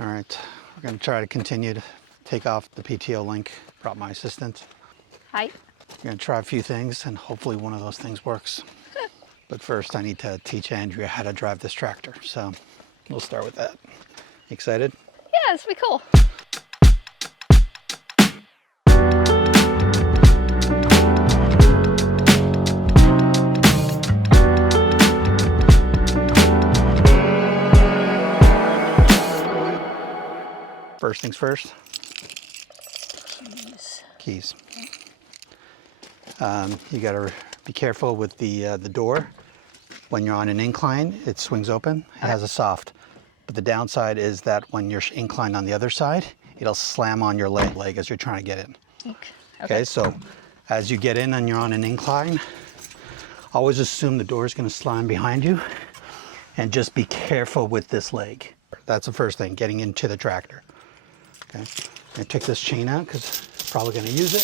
All right, we're going to try to continue to take off the PTO link. Brought my assistant. Hi. We're going to try a few things and hopefully one of those things works. But first I need to teach Andrea how to drive this tractor. So we'll start with that. Excited? Yeah, it's pretty cool. First things first. Keys. You got to be careful with the door. When you're on an incline, it swings open. It has a soft. But the downside is that when you're inclined on the other side, it'll slam on your leg as you're trying to get in. Okay, so as you get in and you're on an incline, always assume the door is going to slam behind you and just be careful with this leg. That's the first thing, getting into the tractor. Okay, I'm going to take this chain out because it's probably going to use it.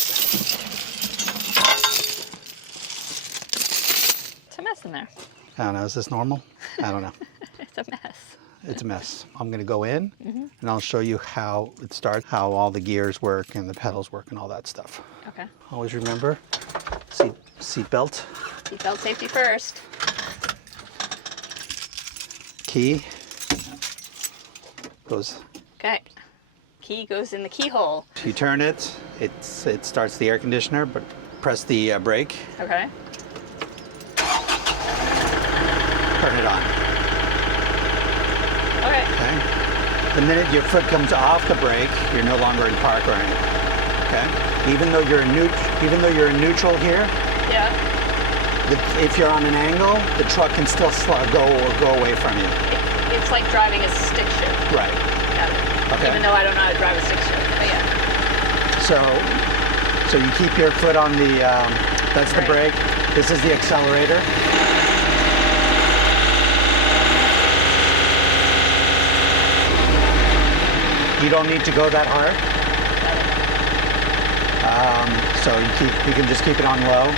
It's a mess in there. I don't know, is this normal? I don't know. It's a mess. It's a mess. I'm going to go in and I'll show you how it starts, how all the gears work and the pedals work and all that stuff. Okay. Always remember, seat belt. Seatbelt safety first. Key goes. Okay. Key goes in the keyhole. If you turn it, it starts the air conditioner, but press the brake. Okay. Turn it on. Okay. Okay. The minute your foot comes off the brake, you're no longer in park or anything. Okay. Even though you're in neutral here. Yeah. If you're on an angle, the truck can still go away from you. It's like driving a stick shift. Right. Got it. Okay. Even though I don't know how to drive a stick shift. But yeah. So you keep your foot on the, that's the brake. This is the accelerator. You don't need to go that hard. So you can just keep it on low.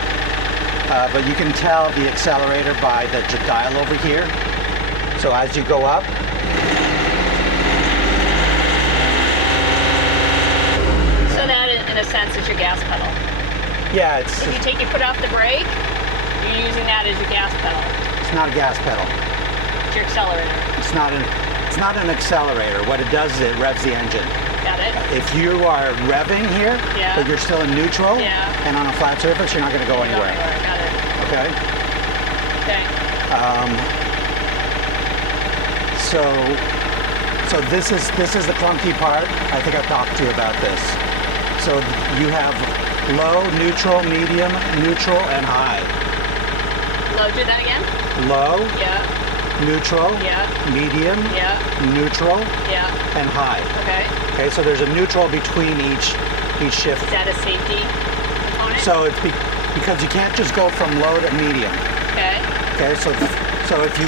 But you can tell the accelerator by the dial over here. So as you go up, So that, in a sense, is your gas pedal. yeah, it's If you take your foot off the brake, you're using that as your gas pedal. not a gas pedal. It's your accelerator. It's not an accelerator. What it does is it revs the engine. Got it? If you are revving here, Yeah. but you're still in neutral Yeah. and on a flat surface, you're not going to go anywhere. Got it. Okay. Okay. So this is the clunky part. I think I've talked to you about this. So you have low, neutral, medium, neutral, and high. Low, do that again? Low, Yeah. neutral, Yeah. medium, Yeah. neutral, Yeah. and high. Okay. Okay, so there's a neutral between each shift. Is that a safety component? So it's because you can't just go from low to medium. Okay. Okay, so if you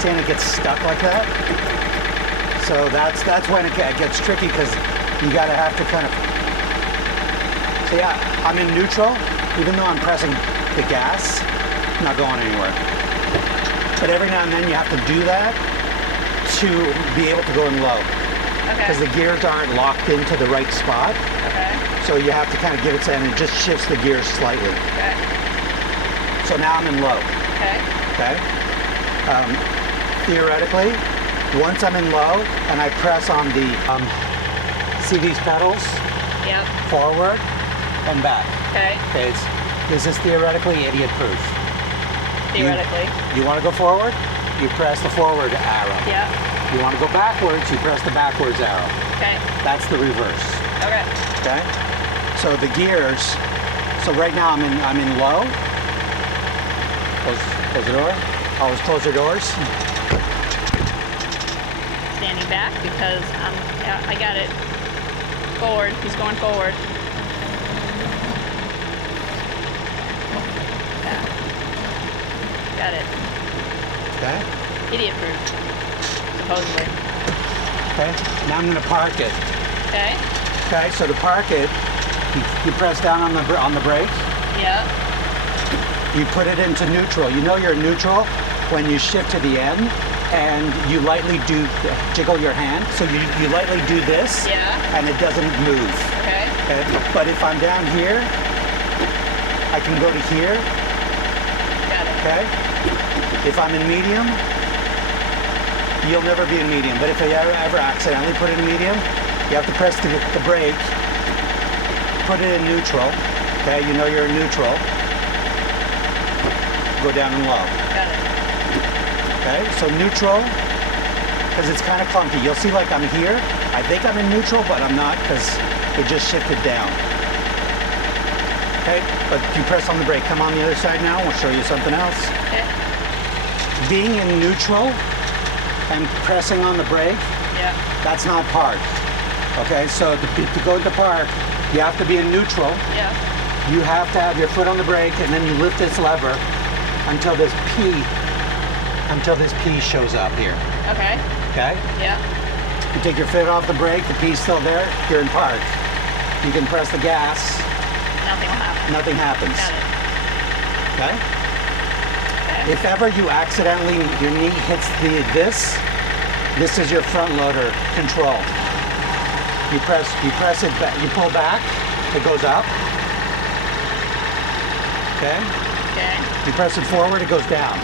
see and it gets stuck like that, so that's when it gets tricky because you gotta have to kind of. So yeah, I'm in neutral, even though I'm pressing the gas, I'm not going anywhere. But every now and then you have to do that to be able to go in low. Okay. Because the gears aren't locked into the right spot. Okay. So you have to kind of give it, and it just shifts the gears slightly. Okay. So now I'm in low. Okay. Okay. Theoretically, once I'm in low and I press on the, see these pedals? Yep. Forward and back. Okay. Okay. This is theoretically idiot-proof. Theoretically. You want to go forward? You press the forward arrow. Yeah. You want to go backwards? You press the backwards arrow. Okay. That's the reverse. Okay. Okay. So the gears. So right now I'm in low. Close the door. Always close your doors. Standing back because yeah, I got it. Forward. He's going forward. Yeah. Got it. Okay. Idiot proof. Supposedly. Okay. Now I'm going to park it. Okay. Okay. So to park it, you press down on the brake. Yeah. You put it into neutral. You know you're in neutral when you shift to the end and you lightly jiggle your hand. So you lightly do this, Yeah. and it doesn't move. Okay. But if I'm down here, I can go to here. Got it. Okay. If I'm in medium, you'll never be in medium. But if I ever accidentally put it in medium, you have to press the brake, put it in neutral. Okay, you know you're in neutral. Go down and low. Got it. Okay, so neutral, because it's kind of clunky. You'll see like I'm here. I think I'm in neutral, but I'm not because it just shifted down. Okay, but you press on the brake. Come on the other side now. We'll show you something else. Okay. Being in neutral and pressing on the brake, Yeah. that's not park. Okay, so to go to park, you have to be in neutral. Yeah. You have to have your foot on the brake, and then you lift this lever until this P shows up here. Okay. Okay? Yeah. You take your foot off the brake, the P's still there, you're in park. You can press the gas, Nothing will happen. nothing happens. Got it. Okay? Okay. If ever you accidentally, your knee hits this is your front loader control. You press it back, you pull back, it goes up. Okay? Okay. You press it forward, it goes down.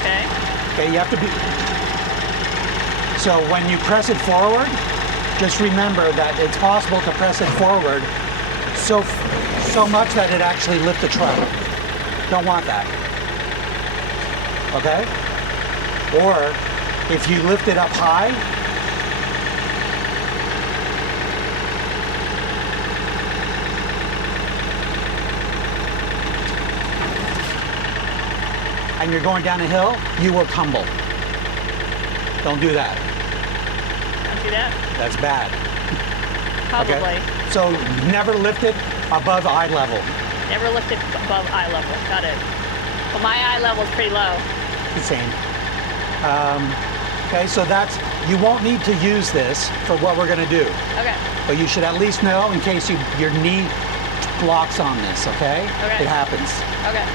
Okay. Okay, you have to be. So when you press it forward, just remember that it's possible to press it forward so much that it actually lifts the truck. Don't want that. Okay? Or if you lift it up high, and you're going down a hill, you will tumble. Don't do that. Don't do that. That's bad. Probably. Okay? So never lift it above eye level. Never lift it above eye level. Got it. Well, my eye level is pretty low. The same. Okay, so you won't need to use this for what we're gonna do. Okay. But you should at least know in case your knee blocks on this, okay? Okay. It happens. Okay.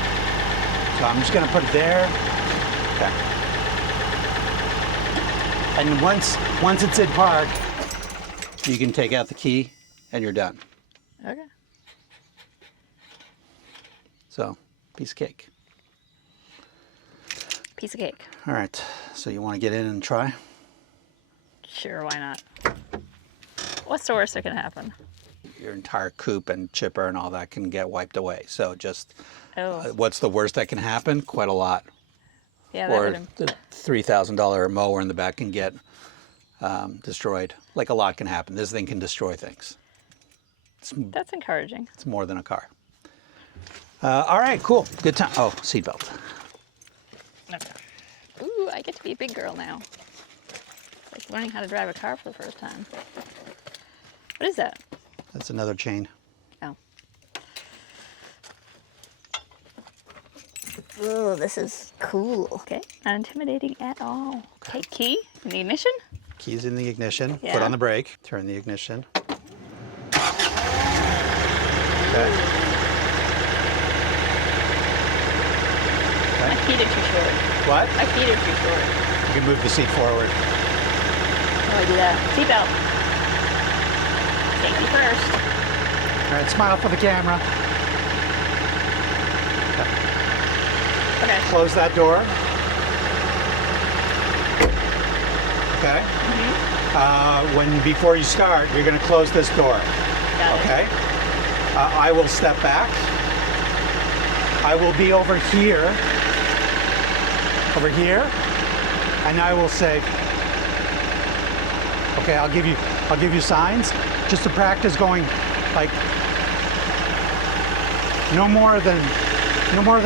So I'm just gonna put it there. Okay. And once it's in park, you can take out the key and you're done. Okay. So, piece of cake. Piece of cake. All right, so you wanna get in and try? Sure, why not? What's the worst that can happen? Your entire coupe and chipper and all that can get wiped away. So just, Oh. what's the worst that can happen? Quite a lot. Yeah, that Or would. the $3,000 mower in the back can get destroyed. Like a lot can happen. This thing can destroy things. That's encouraging. It's more than a car. All right, cool. Good time. Oh, seatbelt. Okay. Ooh, I get to be a big girl now. It's like learning how to drive a car for the first time. What is that? That's another chain. Oh. Oh, this is cool. Okay, not intimidating at all. Okay, key in the ignition. Keys in the ignition. Foot Yeah. on the brake. Turn the ignition. Okay. My feet are too short. What? My feet are too short. You can move the seat forward. How do I do that? Seatbelt. Safety first. All right, smile for the camera. Okay. Close that door. Okay. Before you start, you're going to close this door. Got it. Okay. I will step back. I will be over here, and I will say, okay, I'll give you signs, just to practice going like no more than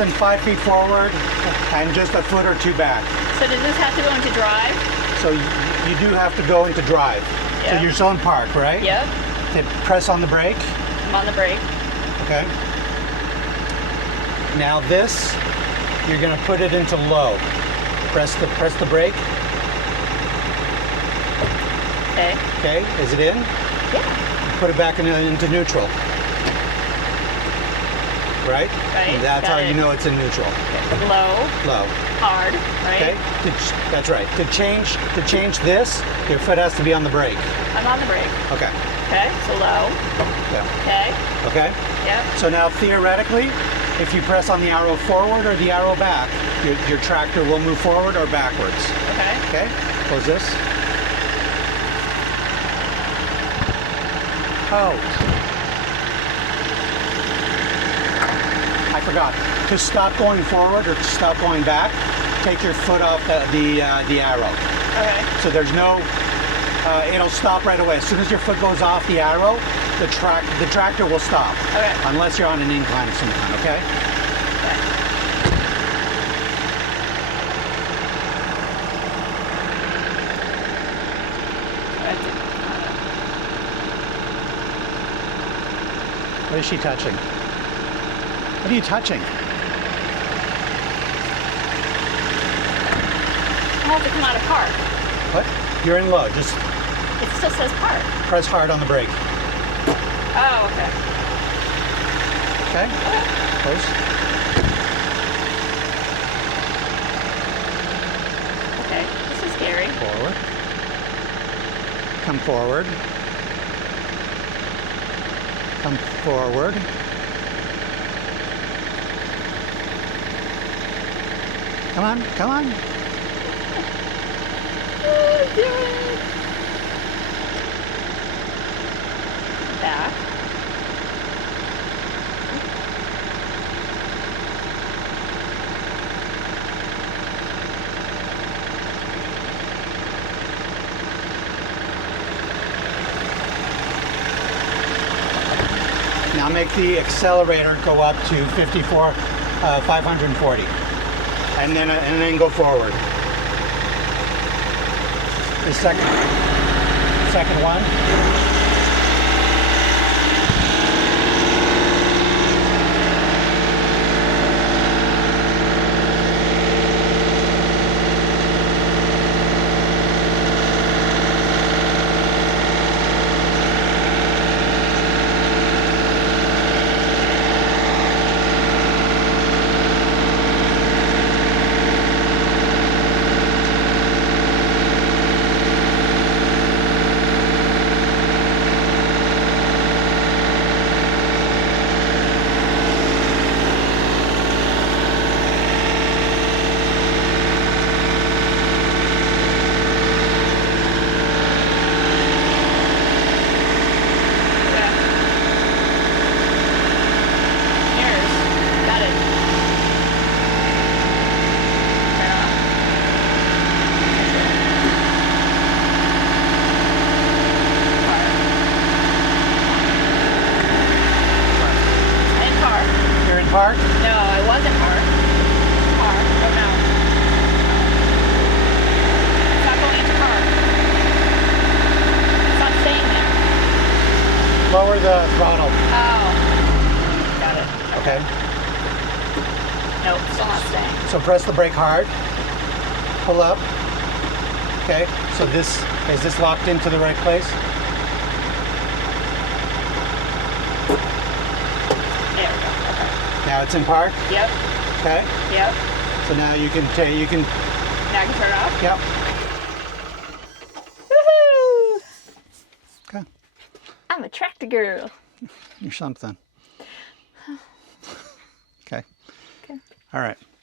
5 feet forward and just a foot or two back. So does this have to go into drive? So you do have to go into drive. Yeah. So you're still in park, right? Yep. Okay, press on the brake. I'm on the brake. Okay. Now this, you're gonna put it into low. Press the brake. Okay. Okay, is it in? Yeah. Put it back into neutral. Right, That's got how you it. know it's in neutral. Low, Low. hard, right? Okay. That's right. To change this, your foot has to be on the brake. I'm on the brake. Okay. Okay, so low. Yeah. Okay, Okay. yep. So now theoretically, if you press on the arrow forward or the arrow back, your tractor will move forward or backwards. Okay. Okay. Close this. Oh. I forgot. To stop going forward or to stop going back, take your foot off the arrow. Okay. So there's no, it'll stop right away. As soon as your foot goes off the arrow, the tractor will stop. Okay. Unless you're on an incline of some kind, okay? What is she touching? What are you touching? I have to come out of park. What? You're in low. Just It still says park. press hard on the brake. Oh, okay. Okay? Close. Okay, this is scary. Forward. Come forward. Come forward. Come on, come on. Do it. Back. Now make the accelerator go up to 540, and then go forward. The second one. Park? No, I wasn't park. Park. Oh no. It's not going into park. It's not staying there. Lower the throttle. Oh. Got it. Okay. Nope, still not staying. So press the brake hard. Pull up. Okay. So is this locked into the right place? There we go. Okay. Now it's in park. Yep. Okay. Yep. So now you can Now I can turn it off? Yep. Woohoo! Okay. I'm a tractor girl. You're something. Okay. Okay. All right.